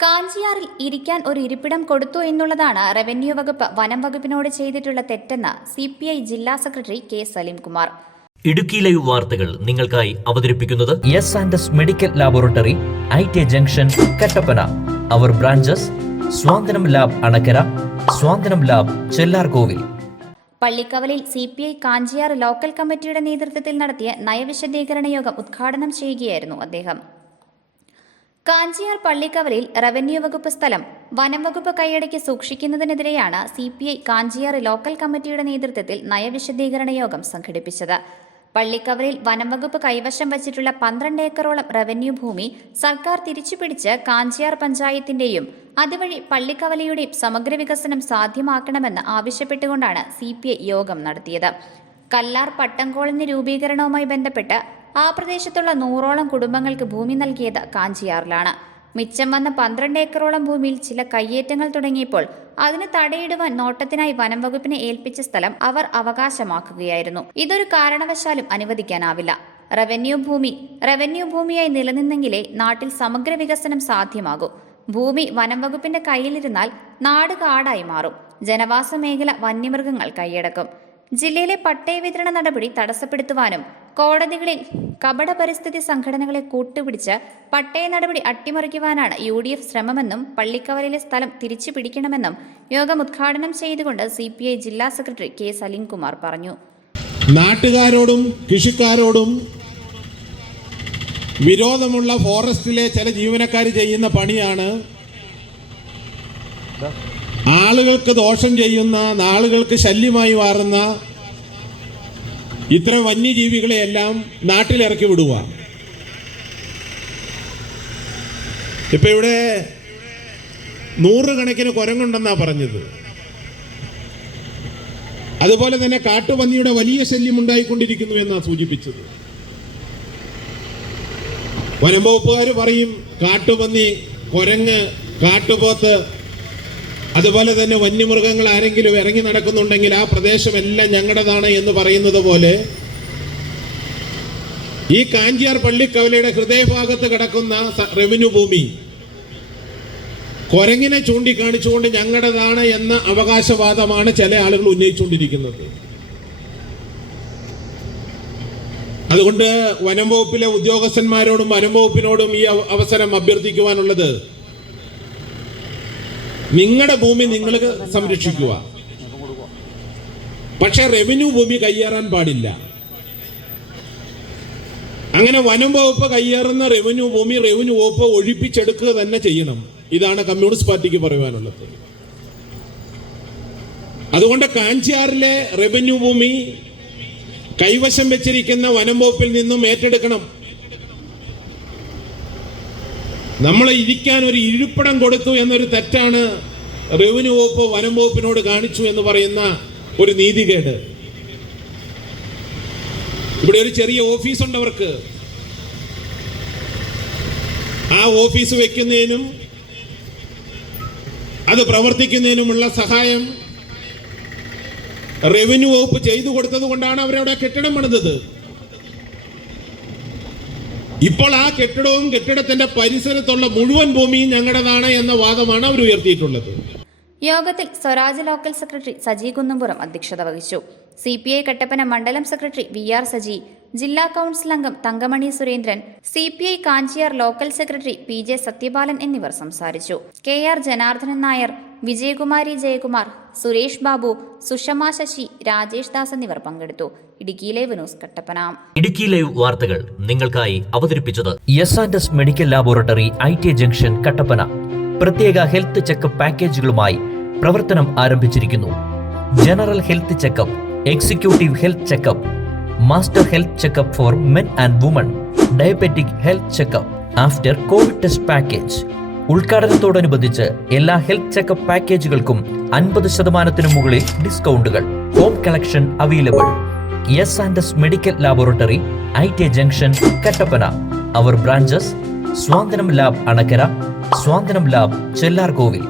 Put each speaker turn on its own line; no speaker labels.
കാഞ്ചിയാറിൽ ഇരിക്കാൻ ഒരു ഇരിപ്പിടം കൊടുത്തു എന്നുള്ളതാണ് റവന്യൂ വകുപ്പ് വനം വകുപ്പിനോട് ചെയ്തിട്ടുള്ള തെറ്റെന്ന് സി പി ഐ ജില്ലാ secretary K Salimkumar.
Idukki live വാർത്തകൾ നിങ്ങൾക്കായി അവതരിപ്പിക്കുന്നത്
S and S medical laboratory I T junction Kattappana. Our branches Santhwanam lab Anakkara Santhwanam lab Chellarkovil
പള്ളിക്കവലിൽ C P I Kanchiyar local കമ്മിറ്റിയുടെ നേതൃത്വത്തിൽ നടത്തിയ നയവിശദീകരണ യോഗം ഉദ്ഘാടനം ചെയ്യുകയായിരുന്നു അദ്ദേഹം. കാഞ്ചിയാർ പള്ളിക്കവലിൽ റവന്യൂ വകുപ്പ് സ്ഥലം വനം വകുപ്പ് കൈയടക്കി സൂക്ഷിക്കുന്നതിനെതിരെയാണ് C P I Kanchiyar local കമ്മിറ്റിയുടെ നേതൃത്വത്തിൽ നയവിശദീകരണ യോഗം സംഘടിപ്പിച്ചത്. പള്ളിക്കവലിൽ വനം വകുപ്പ് കൈവശം വച്ചിട്ടുള്ള പന്ത്രണ്ട് ഏക്കറോളം റവന്യൂ ഭൂമി സർക്കാർ തിരിച്ചുപിടിച്ച് കാഞ്ചിയാർ പഞ്ചായത്തിന്റെയും അതുവഴി പള്ളിക്കവലയുടെയും സമഗ്ര വികസനം സാധ്യമാക്കണമെന്ന് ആവശ്യപ്പെട്ടുകൊണ്ടാണ് സി യോഗം നടത്തിയത്. കല്ലാർ പട്ടംകോളിന് രൂപീകരണവുമായി ബന്ധപ്പെട്ട് ആ പ്രദേശത്തുള്ള നൂറോളം കുടുംബങ്ങൾക്ക് ഭൂമി നൽകിയത് കാഞ്ചിയാറിലാണ്. മിച്ചം വന്ന പന്ത്രണ്ട് ഏക്കറോളം ഭൂമിയിൽ ചില കയ്യേറ്റങ്ങൾ തുടങ്ങിയപ്പോൾ അതിന് തടയിടുവാൻ നോട്ടത്തിനായി വനം വകുപ്പിനെ ഏൽപ്പിച്ച സ്ഥലം അവർ അവകാശമാക്കുകയായിരുന്നു. ഇതൊരു കാരണവശാലും അനുവദിക്കാനാവില്ല. റവന്യൂ ഭൂമി റവന്യൂ ഭൂമിയായി നിലനിന്നെങ്കിലേ നാട്ടിൽ സമഗ്ര വികസനം സാധ്യമാകൂ. ഭൂമി വനം വകുപ്പിന്റെ കയ്യിലിരുന്നാൽ നാട് കാടായി മാറും. ജനവാസ മേഖല വന്യമൃഗങ്ങൾ കൈയടക്കും. ജില്ലയിലെ പട്ടയ വിതരണ നടപടി തടസ്സപ്പെടുത്തുവാനും കോടതികളിൽ കപട പരിസ്ഥിതി സംഘടനകളെ കൂട്ടുപിടിച്ച് പട്ടയ നടപടി അട്ടിമറിക്കുവാനാണ് യു ഡി എഫ് ശ്രമമെന്നും പള്ളിക്കവലിലെ സ്ഥലം തിരിച്ചു പിടിക്കണമെന്നും യോഗം ഉദ്ഘാടനം ചെയ്തുകൊണ്ട് സി പി ഐ ജില്ലാ സെക്രട്ടറി കെ സലീംകുമാർ പറഞ്ഞു.
നാട്ടുകാരോടും കൃഷിക്കാരോടും വിരോധമുള്ള ഫോറസ്റ്റിലെ ചില ജീവനക്കാർ ചെയ്യുന്ന പണിയാണ് ആളുകൾക്ക് ദോഷം ചെയ്യുന്ന ആളുകൾക്ക് ശല്യമായി മാറുന്ന ഇത്ര വന്യജീവികളെയെല്ലാം നാട്ടിലിറക്കി വിടുക ഇപ്പൊ ഇവിടെ നൂറുകണക്കിന് കുരങ്ങുണ്ടെന്നാ പറഞ്ഞത്. അതുപോലെ തന്നെ കാട്ടുപന്നിയുടെ വലിയ ശല്യം ഉണ്ടായിക്കൊണ്ടിരിക്കുന്നു എന്നാ സൂചിപ്പിച്ചത്. വനംവകുപ്പുകാർ പറയും കാട്ടുപന്നി കുരങ്ങ് കാട്ടുപോത്ത് അതുപോലെ തന്നെ വന്യമൃഗങ്ങൾ ആരെങ്കിലും ഇറങ്ങി നടക്കുന്നുണ്ടെങ്കിൽ ആ പ്രദേശമെല്ലാം ഞങ്ങളുടേതാണ് എന്ന് പറയുന്നത് പോലെ ഈ കാഞ്ചിയാർ പള്ളിക്കവലയുടെ ഹൃദയഭാഗത്ത് കിടക്കുന്ന റവന്യൂ ഭൂമി കൊരങ്ങിനെ ചൂണ്ടിക്കാണിച്ചുകൊണ്ട് ഞങ്ങളുടേതാണ് എന്ന അവകാശവാദമാണ് ചില ആളുകൾ ഉന്നയിച്ചുകൊണ്ടിരിക്കുന്നത്. അതുകൊണ്ട് വനം വകുപ്പിലെ ഉദ്യോഗസ്ഥന്മാരോടും വനം വകുപ്പിനോടും ഈ അവസരം അഭ്യർത്ഥിക്കുവാനുള്ളത് നിങ്ങളുടെ ഭൂമി നിങ്ങൾ സംരക്ഷിക്കുക. പക്ഷെ റവന്യൂ ഭൂമി കയ്യേറാൻ പാടില്ല. അങ്ങനെ വനം വകുപ്പ് കയ്യേറുന്ന റവന്യൂ ഭൂമി റവന്യൂ വകുപ്പ് ഒഴിപ്പിച്ചെടുക്കുക തന്നെ ചെയ്യണം. ഇതാണ് കമ്മ്യൂണിസ്റ്റ് പാർട്ടിക്ക് പറയുവാനുള്ളത്. അതുകൊണ്ട് കാഞ്ചിയാറിലെ റവന്യൂ ഭൂമി കൈവശം വെച്ചിരിക്കുന്ന വനം വകുപ്പിൽ നിന്നും ഏറ്റെടുക്കണം. നമ്മൾ ഇരിക്കാൻ ഒരു ഇരിപ്പിടം കൊടുത്തു എന്നൊരു തെറ്റാണ് റവന്യൂ വകുപ്പ് വനം വകുപ്പിനോട് കാണിച്ചു എന്ന് പറയുന്ന ഒരു നീതികേട്. ഇവിടെ ഒരു ചെറിയ ഓഫീസ് ഉണ്ട് അവർക്ക്. ആ ഓഫീസ് വെക്കുന്നതിനും അത് പ്രവർത്തിക്കുന്നതിനുമുള്ള സഹായം റവന്യൂ വകുപ്പ് ചെയ്തു കൊടുത്തത് കൊണ്ടാണ് അവരവിടെ കെട്ടിടം പണിതത്. ഇപ്പോൾ ആ കെട്ടിടവും കെട്ടിടത്തിന്റെ പരിസരത്തുള്ള മുഴുവൻ ഭൂമിയും ഞങ്ങളുടേതാണ് എന്ന വാദമാണ് അവർ ഉയർത്തിയിട്ടുള്ളത്.
യോഗത്തിൽ സ്വരാജ് ലോക്കൽ സെക്രട്ടറി സജി കുന്നുംപുറം അധ്യക്ഷത വഹിച്ചു. സി പി ഐ കട്ടപ്പന മണ്ഡലം സെക്രട്ടറി വി ആർ സജി ജില്ലാ കൗൺസിൽ അംഗം Thankamani Surendran C P I Kanchiyar local secretary P J Sathyapalan എന്നിവർ സംസാരിച്ചു. കെ ആർ ജനാർദ്ദനൻ നായർ വിജയകുമാരി ജയകുമാർ സുരേഷ് ബാബു സുഷമ ശശി രാജേഷ് ദാസ് എന്നിവർ പങ്കെടുത്തു. Idukki live news Kattappana.
Idukki live വാർത്തകൾ നിങ്ങൾക്കായി അവതരിപ്പിച്ചത്
S and S medical laboratory I T junction Kattappana. പ്രത്യേക ഹെൽത്ത് ചെക്കപ്പ് പാക്കേജുകളുമായി പ്രവർത്തനം ആരംഭിച്ചിരിക്കുന്നു. General health checkup executive health checkup master health checkup for men and women diabetic health checkup after covid test package. ഉദ്ഘാടനത്തോടനുബന്ധിച്ച് എല്ലാ health checkup പാക്കേജുകൾക്കും അൻപത് ശതമാനത്തിനു മുകളിൽ ഡിസ്കൗണ്ടുകൾ. Home collection available. S and S medical laboratory I T junction Kattappana. Our branches Santhwanam lab Anakkara Santhwanam lab Chellarkovil.